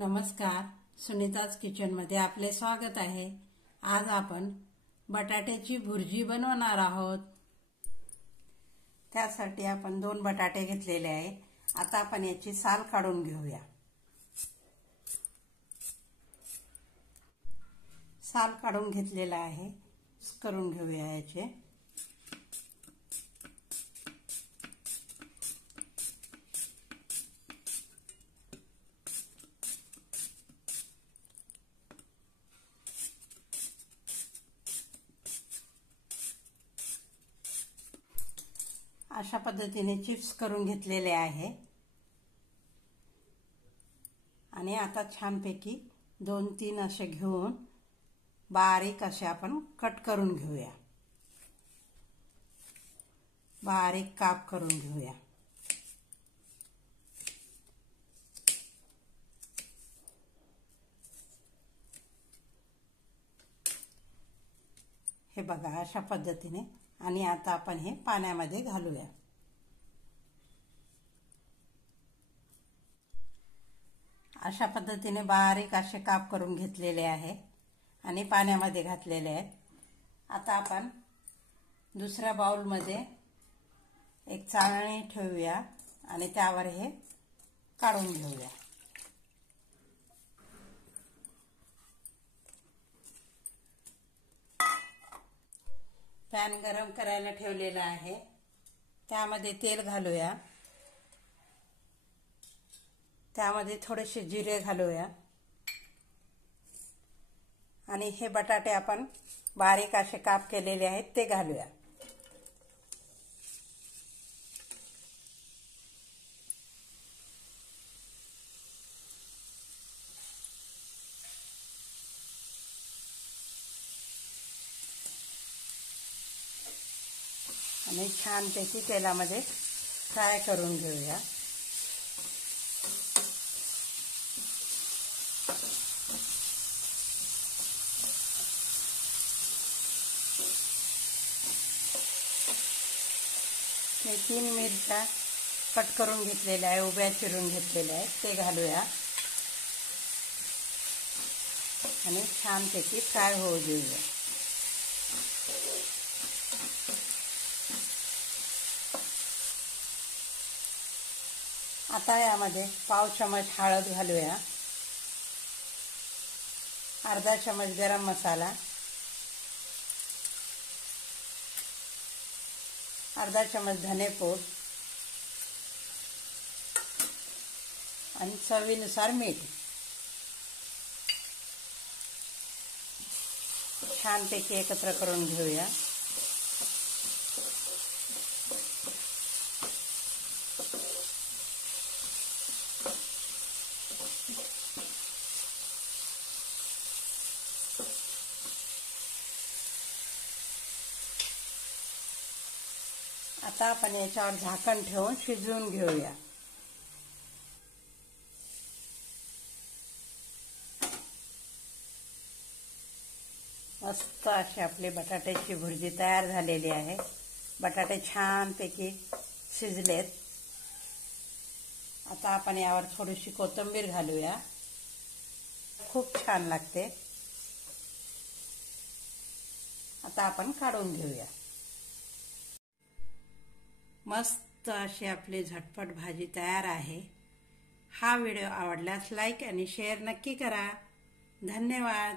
नमस्कार, सुनीताज किचनमध्ये आपले स्वागत आहे। आज आपण बटाट्याची भुर्जी बनवणार आहोत। त्यासाठी आपण 2 बटाटे घेतलेले आहे। आता आपण याची साल काढून घेऊया। साल काढून घेतलेला आहे, करून घेऊया याचे। अशा पद्धतीने चिप्स करून घेतलेले आहे आणि आता छानपैकी 2-3 असे घेऊन बारीक असे आपण कट करून घेऊया। बारीक काप करून घेऊया। हे बघा अशा पद्धतीने। आणि आता आपण हे पाण्यामध्ये घालूया। अशा पद्धतीने बारीक असे काप करून घेतलेले आहे आणि पाण्यामध्ये घातलेले आहेत। आता आपण दुसऱ्या बाउलमध्ये एक चाळणी ठेवूया आणि त्यावर हे काढून घेऊया। पॅन गरम करायला ठेवलेला आहे, त्यामध्ये तेल घालूया। त्यामध्ये थोडेसे जिरे घालूया आणि हे बटाटे आपण बारीक असे काप केलेले आहेत ते घालूया। आणि छानपैकी तेलामध्ये फ्राय करून घेऊया। मी 3 मिरच्या कट करून घेतलेल्या आहे, उभ्या चिरून घेतलेल्या आहेत ते घालूया आणि छानपैकी फ्राय होऊ देऊया। आता यामध्ये पाव चमच हळद घालूया, अर्धा चमच गरम मसाला, अर्धा चमच धनेपूड आणि चवीनुसार मीठ। छानपैकी एकत्र करून घेऊया। आता आपण याच्यावर झाकण ठेवून शिजवून घेऊया। मस्त अशी आपली बटाट्याची भुर्जी तयार झालेली आहे। बटाटे छानपैकी शिजलेत। आता आपण यावर थोडीशी कोथिंबीर घालूया, खूप छान लागते। आता आपण काढून घेऊया। मस्त अशी आपली झटपट भाजी तयार आहे। हा व्हिडिओ आवडल्यास लाईक आणि शेअर नक्की करा। धन्यवाद।